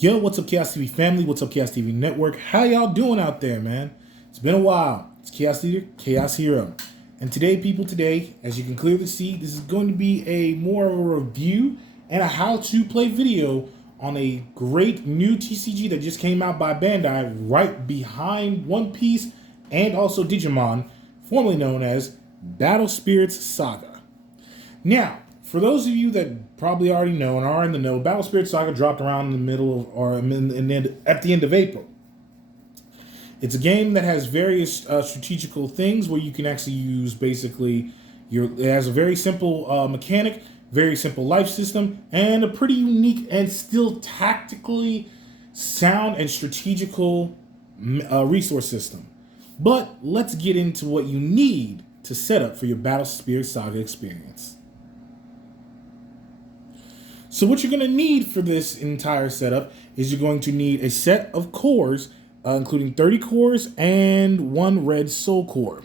Yo, what's up, Chaos TV family? What's up, Chaos TV Network? How y'all doing out there, man? It's been a while. It's Chaos Leader, Chaos Hero. And today, people, as you can clearly see, this is going to be a more of a review and a how-to play video on a great new TCG that just came out by Bandai right behind One Piece and also Digimon, formerly known as Battle Spirits Saga. Now, for those of you that probably already know and are in the know, Battle Spirit Saga dropped around in the middle of, or at the end of April. It's a game that has various strategical things where you can actually use basically it has a very simple mechanic, very simple life system, and a pretty unique and still tactically sound and strategical resource system. But let's get into what you need to set up for your Battle Spirit Saga experience. So what you're going to need for this entire setup is you're going to need a set of cores, including 30 cores and one red soul core.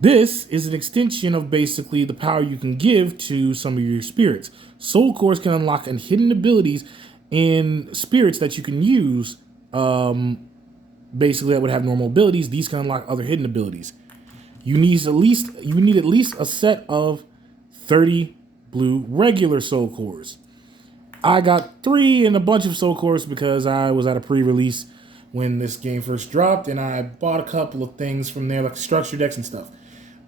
This is an extension of basically the power you can give to some of your spirits. Soul cores can unlock hidden abilities in spirits that you can use, basically that would have normal abilities. These can unlock other hidden abilities. You need at least a set of 30 blue regular soul cores. I got 3 and a bunch of soul cores because I was at a pre-release when this game first dropped, and I bought a couple of things from there, like structure decks and stuff.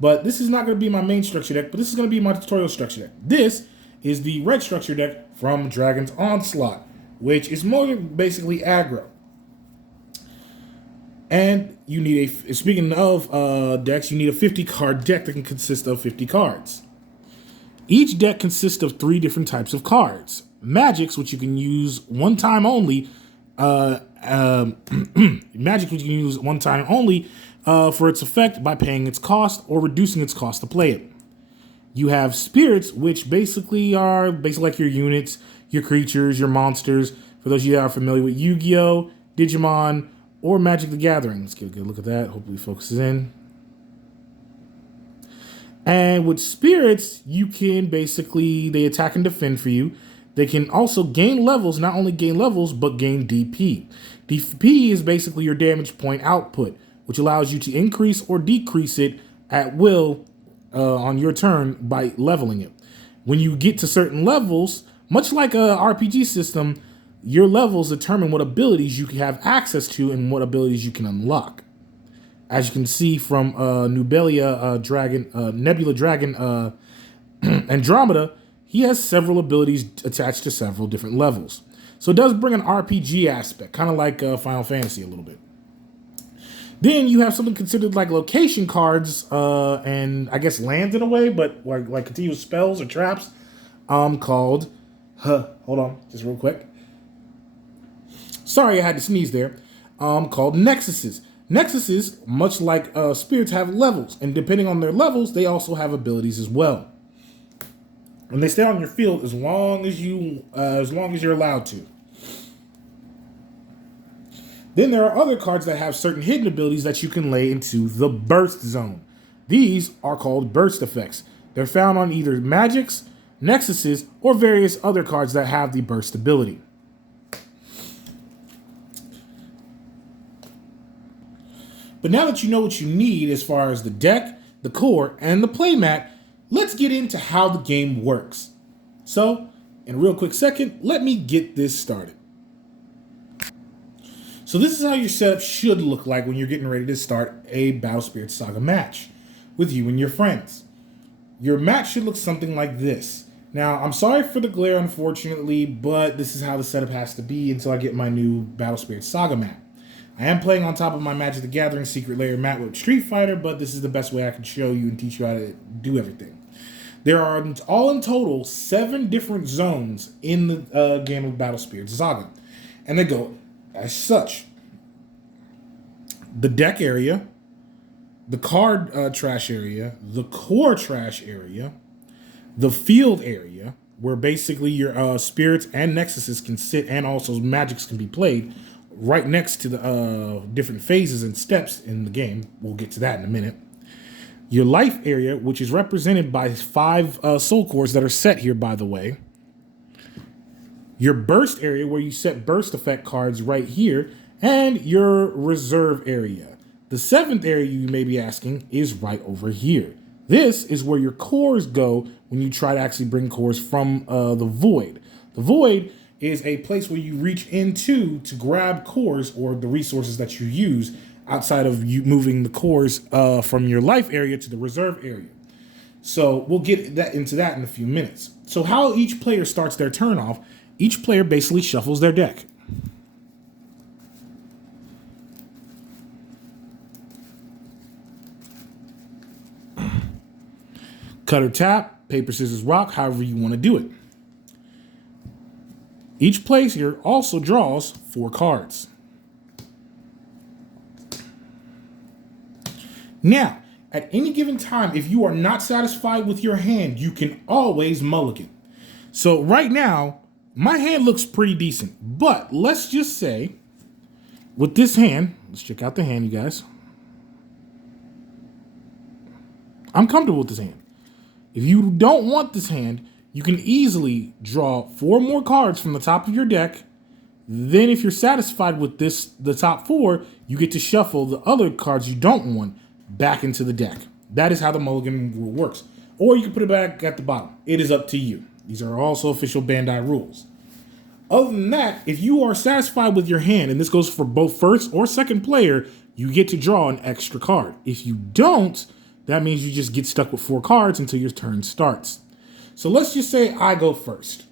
But this is not going to be my main structure deck, but this is going to be my tutorial structure deck. This is the red structure deck from Dragon's Onslaught, which is more basically aggro. And you need speaking of decks, you need a 50 card deck that can consist of 50 cards. Each deck consists of 3 different types of cards. Magics, which you can use one time only. Magic, which you can use one time only for its effect by paying its cost or reducing its cost to play it. You have spirits, which basically are like your units, your creatures, your monsters. For those of you that are familiar with Yu-Gi-Oh, Digimon, or Magic the Gathering. Let's get a good look at that. Hopefully it focuses in. And with spirits, you can they attack and defend for you. They can also gain levels, not only gain levels, but gain DP. DP is basically your damage point output, which allows you to increase or decrease it at will on your turn by leveling it. When you get to certain levels, much like a RPG system, your levels determine what abilities you can have access to and what abilities you can unlock. As you can see from Nebula Dragon Andromeda, he has several abilities attached to several different levels. So it does bring an RPG aspect, kind of like Final Fantasy a little bit. Then you have something considered like location cards and I guess lands in a way, but like continuous spells or traps called, hold on, just real quick. Sorry, I had to sneeze there. Called Nexuses. Nexuses, much like spirits, have levels, and depending on their levels, they also have abilities as well. And they stay on your field as long as you're allowed to. Then there are other cards that have certain hidden abilities that you can lay into the burst zone. These are called burst effects. They're found on either magics, nexuses, or various other cards that have the burst ability. But now that you know what you need as far as the deck, the core, and the playmat, let's get into how the game works. So, in a real quick second, let me get this started. So this is how your setup should look like when you're getting ready to start a Battle Spirit Saga match with you and your friends. Your match should look something like this. Now, I'm sorry for the glare, unfortunately, but this is how the setup has to be until I get my new Battle Spirit Saga map. I am playing on top of my Magic the Gathering Secret Lair map with Street Fighter, but this is the best way I can show you and teach you how to do everything. There are all in total 7 different zones in the game of Battle Spirits Saga, and they go as such. The deck area, the card trash area, the core trash area, the field area, where basically your spirits and nexuses can sit and also magics can be played, right next to the different phases and steps in the game. We'll get to that in a minute. Your life area, which is represented by 5 soul cores that are set here, by the way. your burst area where you set burst effect cards right here, and your reserve area. The seventh area you may be asking is right over here. This is where your cores go when you try to actually bring cores from the void. The void is a place where you reach into to grab cores or the resources that you use outside of you moving the cores from your life area to the reserve area. So we'll get into that in a few minutes. So how each player starts their turn off, each player basically shuffles their deck. Cut or tap, paper, scissors, rock, however you want to do it. Each player also draws 4 cards. Now, at any given time, if you are not satisfied with your hand, you can always mulligan. So right now, my hand looks pretty decent, but let's just say with this hand, let's check out the hand, you guys. I'm comfortable with this hand. If you don't want this hand, you can easily draw 4 more cards from the top of your deck. Then if you're satisfied with the top 4, you get to shuffle the other cards you don't want back into the deck. That is how the mulligan rule works. Or you can put it back at the bottom. It is up to you. These are also official Bandai rules. Other than that, if you are satisfied with your hand, and this goes for both first or second player, you get to draw an extra card. If you don't, that means you just get stuck with 4 cards until your turn starts. So let's just say I go first.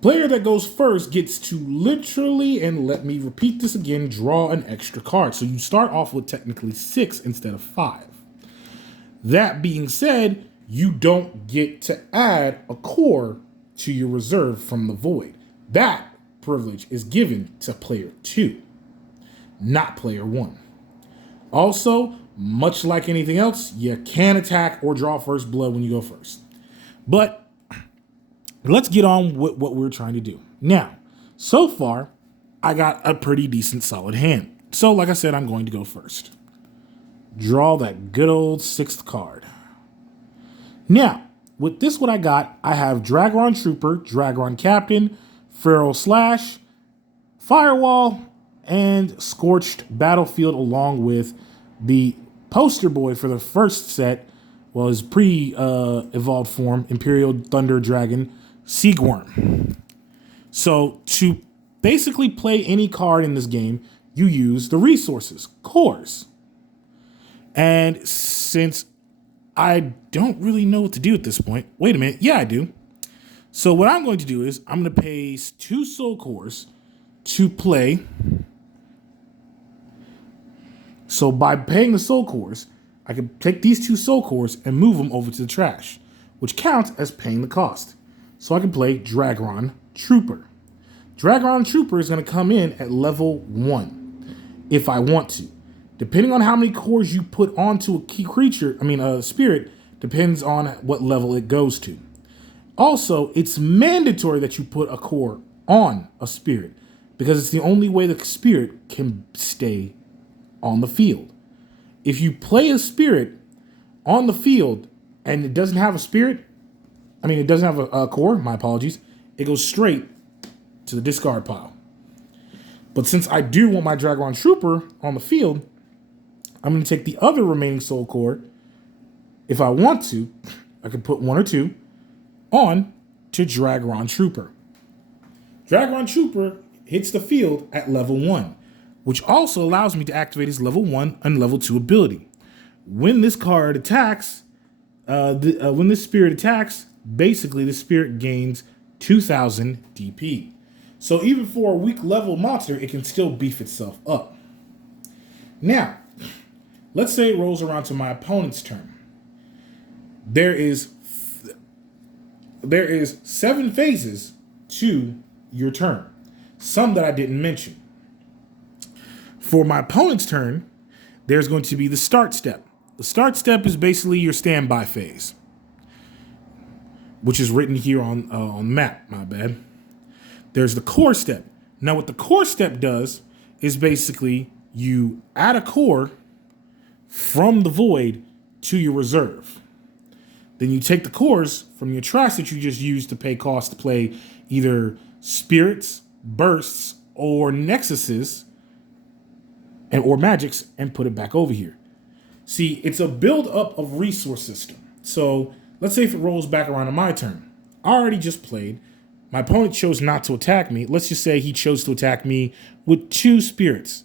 Player that goes first gets to literally, and let me repeat this again, draw an extra card. So you start off with technically 6 instead of 5. That being said, you don't get to add a core to your reserve from the void. That privilege is given to player 2, not player 1. Also, much like anything else, you can attack or draw first blood when you go first. But let's get on with what we're trying to do. Now, so far, I got a pretty decent solid hand. So like I said, I'm going to go first. Draw that good old 6th card. Now, with this what I got, I have Dragron Trooper, Dragron Captain, Feral Slash, Firewall, and Scorched Battlefield, along with the poster boy for the first set, well, his pre-evolved form, Imperial Thunder Dragon, Seagworm. So to basically play any card in this game, you use the resources, cores. And since I don't really know what to do at this point, wait a minute, yeah, I do. So what I'm going to do is I'm going to pay 2 soul cores to play. So by paying the soul cores, I can take these 2 soul cores and move them over to the trash, which counts as paying the cost. So I can play Dragron Trooper. Dragron Trooper is going to come in at level 1 if I want to. Depending on how many cores you put onto a key creature, a spirit, depends on what level it goes to. Also, it's mandatory that you put a core on a spirit because it's the only way the spirit can stay on the field. If you play a spirit on the field and it doesn't have a spirit, it doesn't have a core, my apologies, it goes straight to the discard pile. But since I do want my Dragron Trooper on the field, I'm going to take the other remaining soul core. If I want to, I can put 1 or 2 on to Dragron Trooper. Dragron Trooper hits the field at level 1, which also allows me to activate his level 1 and level 2 ability. When this card attacks, when this spirit attacks, basically the spirit gains 2,000 DP. So even for a weak level monster, it can still beef itself up. Now, let's say it rolls around to my opponent's turn. There is 7 phases to your turn, some that I didn't mention. For my opponent's turn, there's going to be the start step. The start step is basically your standby phase, which is written here on the map, my bad. There's the core step. Now what the core step does is basically you add a core from the void to your reserve. Then you take the cores from your trash that you just used to pay cost to play either spirits, bursts, or nexuses, or magics, and put it back over here. See, it's a build up of resource system. So let's say if it rolls back around to my turn. I already just played. My opponent chose not to attack me. Let's just say he chose to attack me with 2 spirits.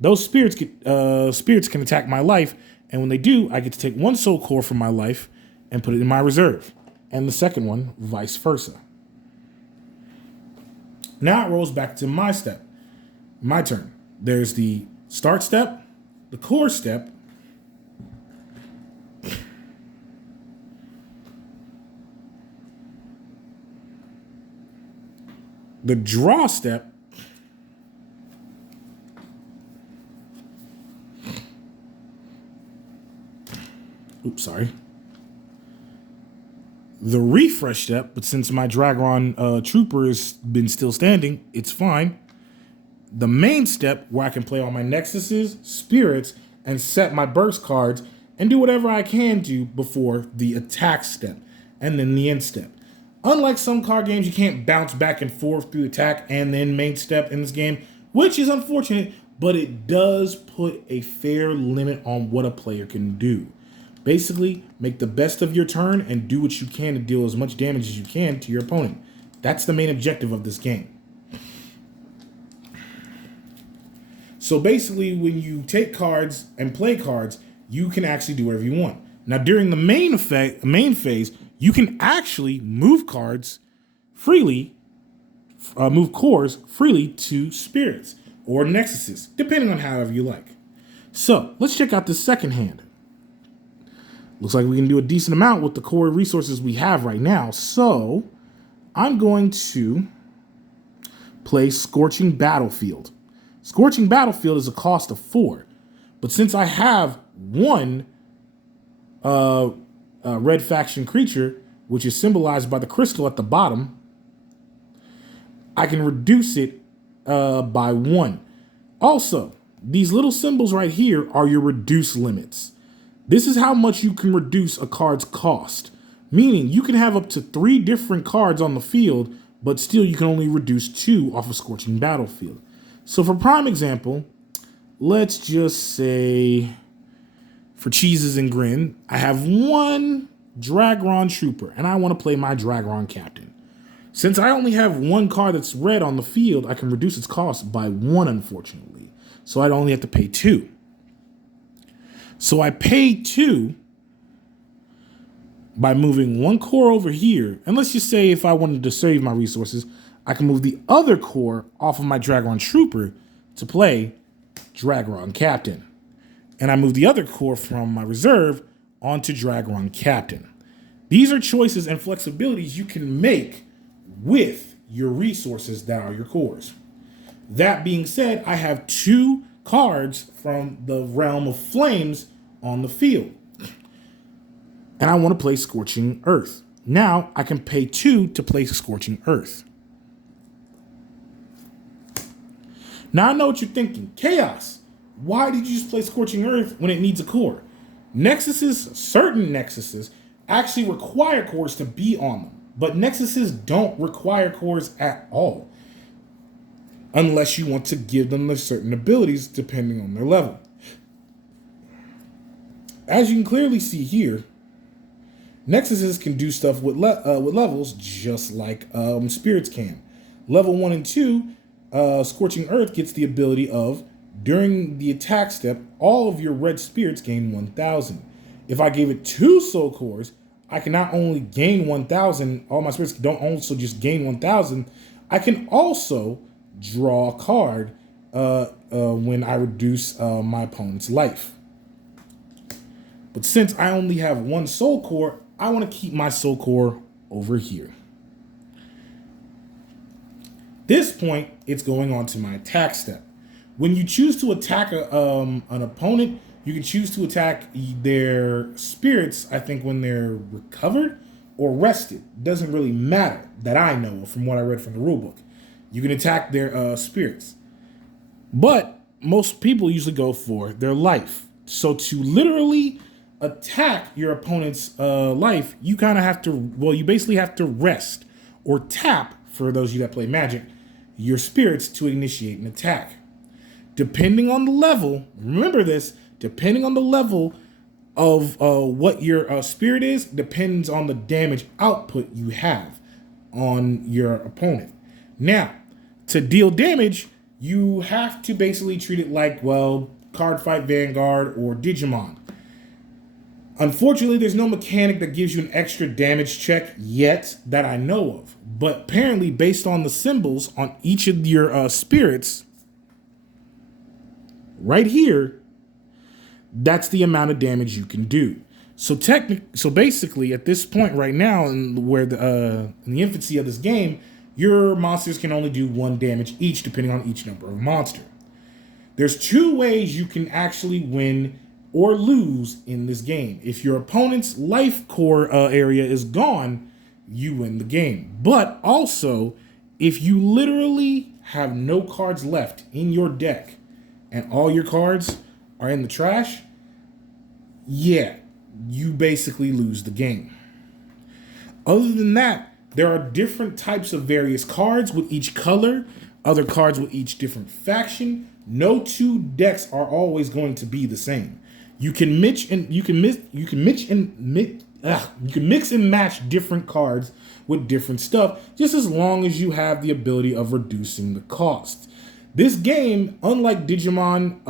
Those spirits can attack my life, and when they do, I get to take 1 soul core from my life and put it in my reserve, and the second one vice versa. Now it rolls back to my turn. There's the start step, the core step, the draw step, the refresh step, but since my Dragon Trooper has been still standing, it's fine. The main step, where I can play all my Nexuses, Spirits, and set my burst cards, and do whatever I can do before the attack step, and then the end step. Unlike some card games, you can't bounce back and forth through attack and then main step in this game, which is unfortunate, but it does put a fair limit on what a player can do. Basically, make the best of your turn and do what you can to deal as much damage as you can to your opponent. That's the main objective of this game. So basically, when you take cards and play cards, you can actually do whatever you want. Now, during the main phase, you can actually move cards freely, move cores freely to spirits or nexuses, depending on however you like. So let's check out this second hand. Looks like we can do a decent amount with the core resources we have right now. So I'm going to play Scorching Battlefield. Scorching Battlefield is a cost of 4. But since I have 1 red faction creature, which is symbolized by the crystal at the bottom, I can reduce it by 1. Also, these little symbols right here are your reduce limits. This is how much you can reduce a card's cost, meaning you can have up to 3 different cards on the field, but still you can only reduce 2 off of Scorching Battlefield. So for prime example, let's just say, for cheeses and grin, I have 1 Dragon Trooper, and I want to play my Dragon Captain. Since I only have 1 card that's red on the field, I can reduce its cost by 1, unfortunately. So I'd only have to pay 2. So I paid 2 by moving 1 core over here. And let's just say if I wanted to save my resources, I can move the other core off of my Dragon Trooper to play Dragon Captain. And I move the other core from my reserve onto Dragon Captain. These are choices and flexibilities you can make with your resources that are your cores. That being said, I have 2 cards from the realm of flames on the field. And I want to play Scorching Earth. Now I can pay 2 to play Scorching Earth. Now I know what you're thinking. Chaos, why did you just play Scorching Earth when it needs a core? Nexuses, certain Nexuses, actually require cores to be on them. But Nexuses don't require cores at all, unless you want to give them certain abilities depending on their level. As you can clearly see here, Nexuses can do stuff with levels just like spirits can. Level 1 and 2, Scorching Earth gets the ability of, during the attack step, all of your red spirits gain 1,000. If I gave it 2 soul cores, I can not only gain 1,000, all my spirits don't also just gain 1,000, I can also draw a card when I reduce my opponent's life. But since I only have 1 soul core, I want to keep my soul core over here. This point, it's going on to my attack step. When you choose to attack an opponent, you can choose to attack their spirits, I think, when they're recovered or rested. Doesn't really matter that I know from what I read from the rulebook. You can attack their spirits. But most people usually go for their life. So to literally attack your opponent's life, you kind of have to, well, you basically have to rest or tap for those of you that play Magic, your spirits to initiate an attack. Depending on the level, remember this, depending on the level of what your spirit is, depends on the damage output you have on your opponent. Now, to deal damage, you have to basically treat it like, well, Card Fight Vanguard or Digimon. Unfortunately, there's no mechanic that gives you an extra damage check yet that I know of. But apparently, based on the symbols on each of your spirits, right here, that's the amount of damage you can do. So basically, at this point right now, in the infancy of this game, your monsters can only do 1 damage each, depending on each number of monster. There's 2 ways you can actually win or lose in this game. If your opponent's life core area is gone, you win the game. But also, if you literally have no cards left in your deck and all your cards are in the trash, yeah, you basically lose the game. Other than that, there are different types of various cards with each color, other cards with each different faction. No 2 decks are always going to be the same. You can mix and match different cards with different stuff, just as long as you have the ability of reducing the cost. This game, unlike Digimon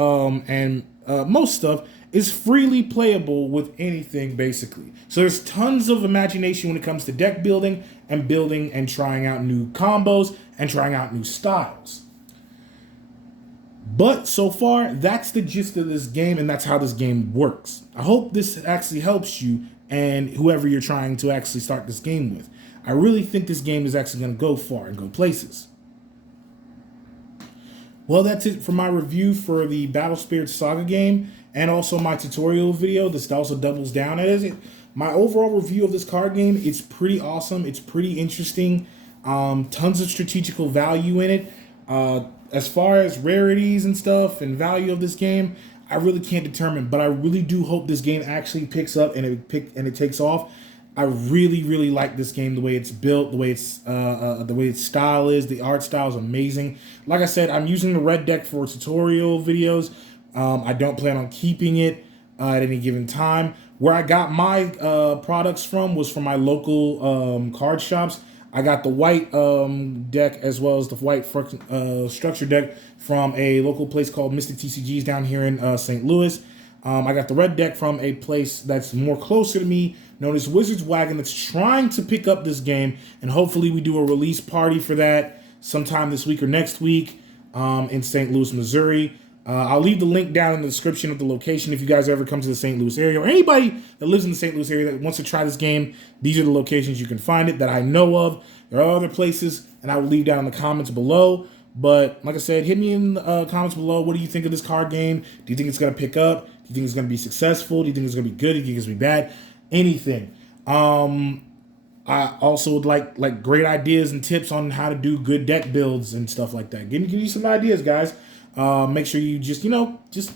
and most stuff, is freely playable with anything, basically. So there's tons of imagination when it comes to deck building and trying out new combos and trying out new styles. But so far, that's the gist of this game, and that's how this game works. I hope this actually helps you and whoever you're trying to actually start this game with. I really think this game is actually going to go far and go places. Well, that's it for my review for the Battle Spirit Saga game, and also my tutorial video. This also doubles down as it. My overall review of this card game, it's pretty awesome. It's pretty interesting. Tons of strategical value in it. As far as rarities and stuff and value of this game, I really can't determine, but I really do hope this game actually picks up and it takes off. I really, really like this game, the way it's built, the way its style is. The art style is amazing. Like I said, I'm using the red deck for tutorial videos. I don't plan on keeping it at any given time. Where I got my products from was from my local card shops. I got the white deck as well as the white structure deck from a local place called Mystic T.C.G's down here in St. Louis. I got the red deck from a place that's more closer to me, known as Wizard's Wagon, that's trying to pick up this game, and hopefully we do a release party for that sometime this week or next week in St. Louis, Missouri. I'll leave the link down in the description of the location if you guys ever come to the St. Louis area, or anybody that lives in the St. Louis area that wants to try this game. These are the locations you can find it that I know of. There are other places, and I will leave down in the comments below. But like I said, hit me in the comments below. What do you think of this card game? Do you think it's going to pick up? Do you think it's going to be successful? Do you think it's going to be good? Do you think it's going to be bad? Anything. I also would like great ideas and tips on how to do good deck builds and stuff like that. Give you some ideas, guys. Make sure you just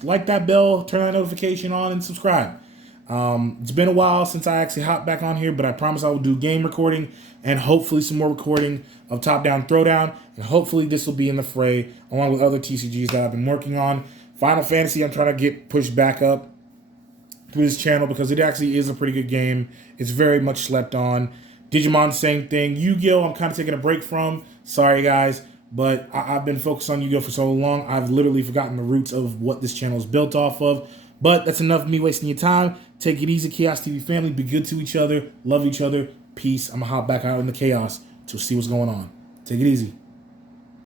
like that bell, turn that notification on, and subscribe. It's been a while since I actually hopped back on here, but I promise I will do game recording and hopefully some more recording of Top Down Throwdown, and hopefully this will be in the fray along with other TCGs that I've been working on. Final Fantasy, I'm trying to get pushed back up through this channel because it actually is a pretty good game. It's very much slept on. Digimon, same thing. Yu-Gi-Oh! I'm kind of taking a break from. Sorry, guys. But I've been focused on Yu-Gi-Oh! For so long, I've literally forgotten the roots of what this channel is built off of. But that's enough of me wasting your time. Take it easy, Khaos TV family. Be good to each other. Love each other. Peace. I'm going to hop back out in the chaos to see what's going on. Take it easy.